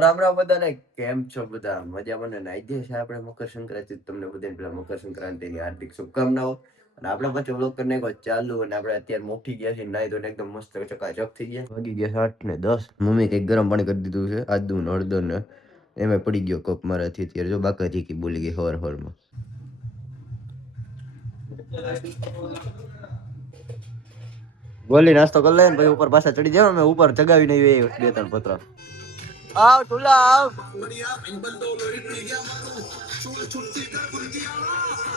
રામ રામ બધાને, કેમ છો બધા? મજામાં ને? છે આપણે મકર સંક્રાંતિ તમને બધાને પેલા મકર સંક્રાંતિની હાર્દિક શુભકામનાઓ. અને આપણે પછી વ્લોગ કરી નાખ્યો ચાલુ અને આપણે અત્યારે મોટી ગયા છીએ નાઈ તો એકદમ મસ્ત ચકાચક થઈ ગયા. વાગી ગયા છે આઠ ને દસ. મમ્મી કંઈક ગરમ પાણી કરી દીધું છે આદુ ને હળદર ને એમાં પડી ગયો કપ મારાથી અત્યારે. જો બાકા જીકી બોલી ગઈ હવાર હવારમાં ગોલી નાસ્તો કરી લે પછી ઉપર પાછા ચડી જાય અમે ઉપર ચગાવી નહીં બે ત્રણ પત્ર. આવ ટુલા આવ.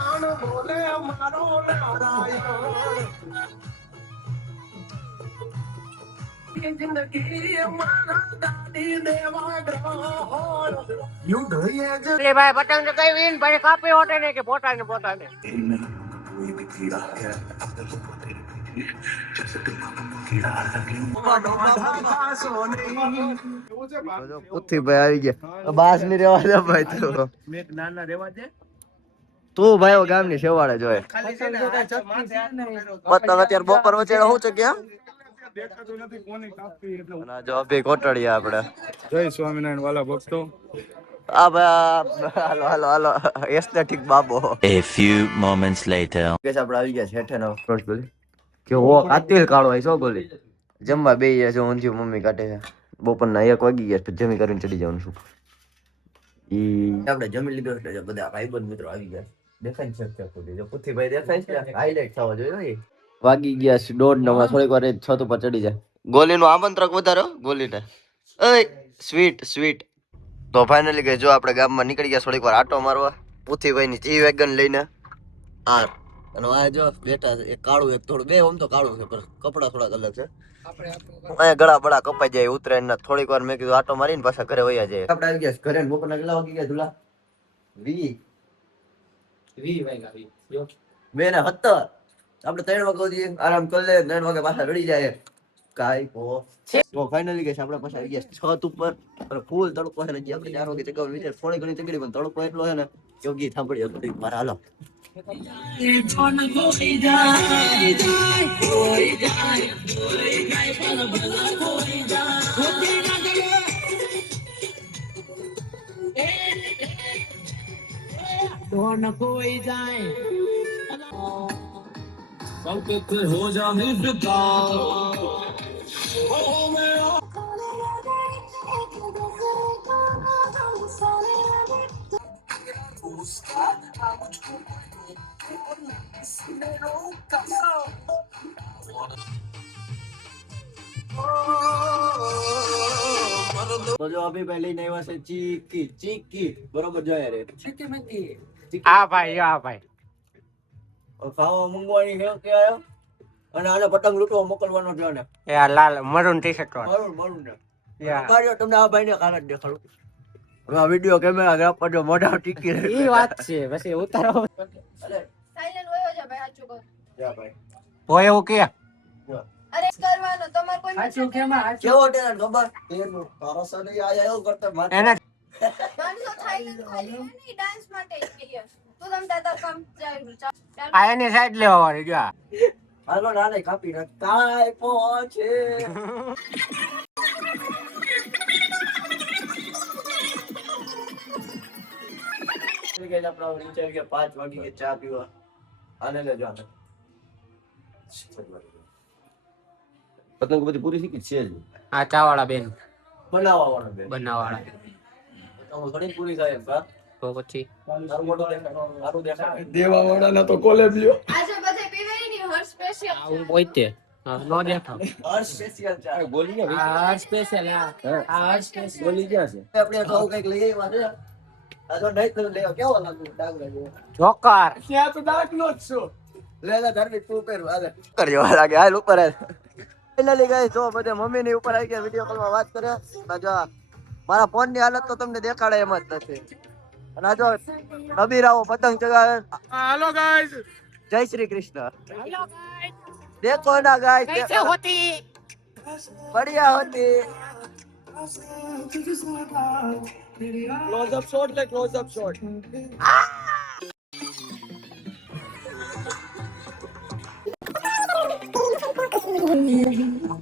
હાલો હાલો પતંગ ચગાવી એટલે ભાઈ પતંગ કઈ વીન પછી કાપી હોટે ને કે પોતાને પોતાને. પુથ્થીભાઈ આવી ગયા. બાસની રેવા દે ભાઈ તો. મેં નાના રેવા દે તું ભાઈ ગામની શેવાડે જોયે પતંગ અત્યારે બપોર વચ્ચે શું છે આ જો અભી કોટડિયા આપણે. જય સ્વામિનારાયણ વાલા ભક્તો. હાલો હાલો હાલો. એસ્થેટિક બાબો. A few moments later. કેસ આપણે આવી ગયા છે હેઠે નો ગોલી કે ઓ કાતિલ કાળો હોય સો ગોલી જમવા બે છે મમ્મી કાઢે છે. બપોરના એક વાગી ગયા જમી કરીને ચડી જવાનું છું. ઈ આપણે જમી લીધો એટલે બધા ભાઈબંધ મિત્રો આવી ગયા દેખાઈ શકતા ખોટી જો પુથીભાઈ દેખાય છે હાઈલાઈટ થવા જોઈએ વાગી ગયા છે દોઢ નવા થોડીક વાર છત ઉપર ચડી જાય. ગોલીનું આમંત્રક વધારો ગોલીને. ઓય સ્વીટ સ્વીટ તો ફાઇનલી ગઈ જો આપણે ગામમાં નીકળી ગયા થોડીક વાર આટો મારવા પુથીભાઈ ની જી વેગન લઈને. આર અને આ જો બેટા એક કાળું એક થોડું બે આમ તો કાળું છે પણ કપડા થોડાક અલગ છે. અહીંયા ગળા બળા કપાઈ જાય ઉતરાયણ ના થોડીક વાર મેં કીધું આટો મારીને પાછા ઘરે વયા જાય. આપણે આવી ગયા ઘરે બપોરના કેટલા વાગી ગયા ધુલા. વી. બે ને સત્તર આપણે ત્રણ વાગે સુધી આરામ કરી લે ત્રણ વાગે પાછા રડી જાય. કાઈ પો તો ફાઇનલી ગઈ આપણે પાછા આવી ગયા છત ઉપર અને ફૂલ તડકો છે ને જે આપણે ચાર વાગે ચગાવવાનું વિચાર થોડી ઘણી ચગડી પણ તડકો એટલો છે ને યોગી સાંભળ્યો થોડીક વાર હાલો. તો જો અભી ભાઈ લઈને આવ્યા છે ચીકી ચીકી. બરોબર જોયા રે. હા ભાઈ હા ભાઈ. ખાવા મંગવાની કે આયો? અને આને પતંગ લૂંટવા મોકલવાનો છે ને એ આ લાલ maroon T shirt maroon maroon મારું ને યા. તમને આ ભાઈને કાલે જ દેખાડું. હવે આ વિડિયો કેમેરા ગ્રાફ પર મોઢા ટીકી ઈ વાત છે પછી ઉતારો. સાયલેન્ટ હોયો છે ભાઈ સાચું કહું. જા ભાઈ. હોય એવું કે. અરે કરવાનો તમાર કોઈ mission નહીં. કેવો ટેલેન્ટ ખબર? એનું તારો સને આયા એવું કરતા માથે. એને માણસો થાઈલેન્ડ ખાલી નહીં, dance માટે જ. તું તમ તાર કામ જાય. આ એની સાઈડ લેવા વાળી જો. હાલો નાને કાપી નાખ. કાય પહોંચે પાંચ વાગી ગયા ચા પીવા. આને લેજો આને. પતંગ બધી પૂરી શીખી છે જ આ ચાવાળા બેન. બનાવવા વાળા બે બનાવવાળા. વાળા ઘણી પૂરી થાય તો પછી? દેવા વાળાના તો કોલેજ લ્યો. હું પોતે. નો દેખાવ. હર સ્પેશિયલ ચા બોલી ને હર સ્પેશિયલ આ હર સ્પેશિયલ બોલી ક્યાં છે. આપણે ખાવું કંઈક લઈ આવ્યા છે. આ તો નહીં તો લેવા કેવો લાગુ ડાંગરા જેવો. જોકર. ત્યાં તો દાખલો જ છો. લે લે તું પેર હાલે. ઉપર લાગે. હાલ ઉપર હાલ. ફાઇનલી ગાઈસ જો બધે મમ્મી ની ઉપર આવી ગયા વિડિયો કોલમાં વાત કરે. જો મારા ફોનની હાલત તો તમને દેખાડે એમ જ નથી. અને આ જો રબીરાઓ પતંગ ચગાવે. હાલો ગાઈસ જય શ્રી કૃષ્ણ देखो ना गाइस कैसे होती बढ़िया होती ક્લોઝ અપ શોટ લે ક્લોઝ અપ શોટ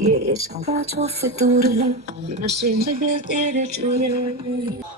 ये इसका जो फितूर है नशे में दिल तेरे चूर है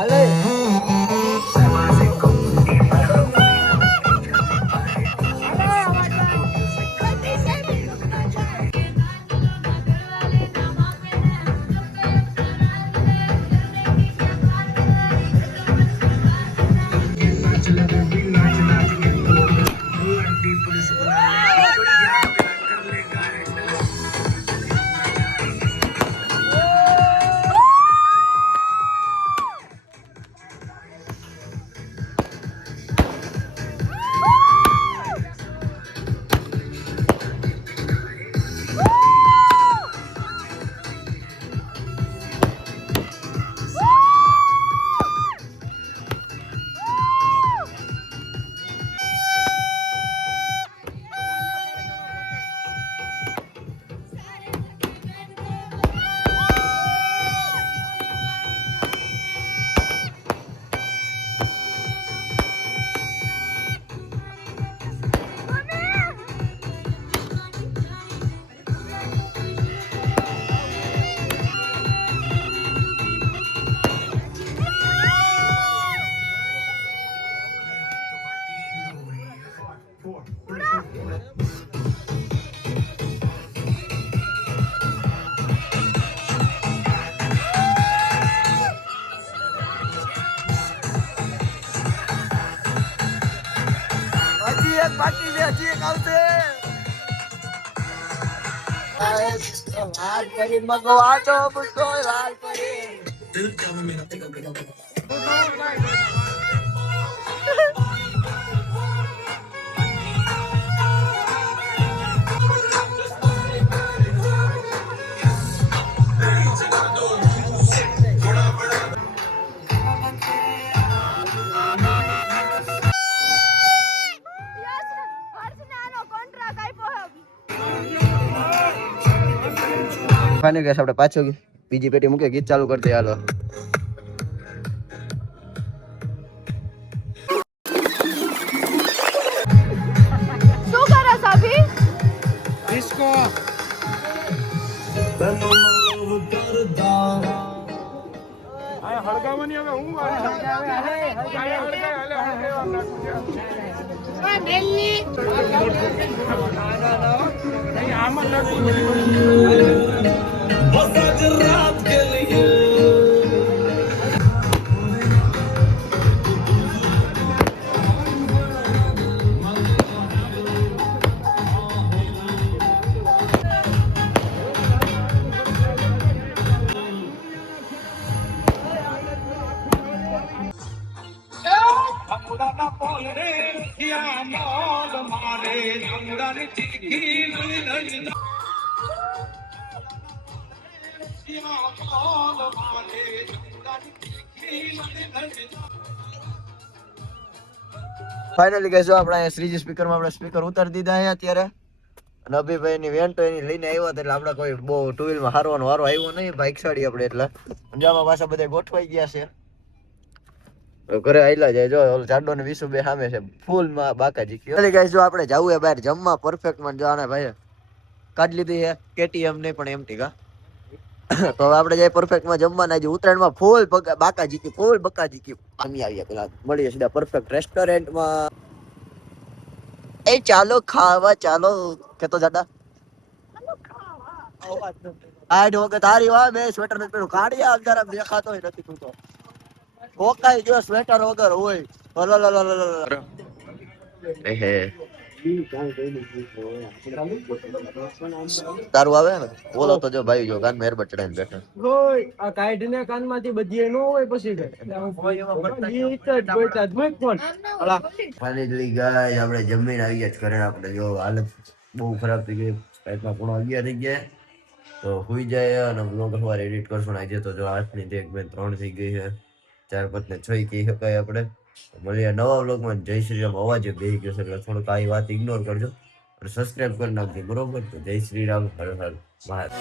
હજી એક બાકી છે હજી એક આવશે. લાલ કરી મગો તો લાલ કરી ફાઇનલ ગેસ આપણે પાછો બીજી પેટી મૂકે ગીત ચાલુ હાલો કરો ડિસ્કો આ હળગાવાની હવે હું હાલે આમ દાદા પોલરે ક્યાં મોલ મારે ડુંગરની ચીખી લઈ લઈ ફાઇનલી કહેશો આપણે અહીંયા શ્રીજી સ્પીકરમાં આપણે સ્પીકર ઉતારી દીધા અહીંયા અત્યારે, અને અભિભાઈની વેન તો એની લઈને આવ્યા એટલે આપણે કોઈ બહુ ટુ વ્હીલમાં હારવાનો હારો આવ્યો નહીં બાઇક સાડી આપણે એટલે. જામાં પાછા બધા ગોઠવાઈ ગયા છે. ઘરે આયલા જાય, જો જાડો ને વિસુ બે સામે છે, ફૂલમાં બાકાજી કયો. ગાઈસ જો આપણે જાવું બહાર, જમવા પરફેક્ટમાં જો ભાઈ, કાઢ લીધી હે, કેટીએમ નહીં પણ એમ ટીકા તો હવે આપણે જાય પરફેક્ટમાં જમવા ના ઉત્તરાયણમાં ફૂલ બાકાજી કી ફૂલ બકાજી કી આમી આવીએ પેલા, મળીએ સીધા પરફેક્ટ રેસ્ટોરન્ટમાં એ ચાલો, ખાવા ચાલો, કેતો જાડા. આઠ વખત તારી વા મેં સ્વેટર નથી પહેર્યું કાઢ્યા અંધારા દેખાતો નથી તું તો. ફોકાઈ જો સ્વેટર વગર હોય. તારું આવે ને? બોલો તો જો ભાઈ જો કાન મેર બચડાઈને બેઠા. હોય આ કાનમાંથી બધી નો હોય પછી. ફાઇનલી ગાય આપણે જમીન આવી ગયા છે ઘરે. આપણે જો હાલત બહુ ખરાબ થઈ ગઈ. રાતના પૂણા અગિયાર થઈ ગયા. તો હુઈ જાય અને બ્લોગ સવારે એડિટ કરશું. આજે તો જો આઠની એક બે ત્રણ થઈ ગઈ છે. ત્યારબાદ ને જોઈ કહી શકાય આપણે મળીએ નવા બ્લોગમાં જય શ્રી રામ અવાજ બે ગયો છે, એટલે થોડુંક આ વાત ઇગ્નોર કરજો અને સબસ્ક્રાઈબ કરી નાખજો. બરોબર? તો જય શ્રી રામ હર. હર મહાદેવ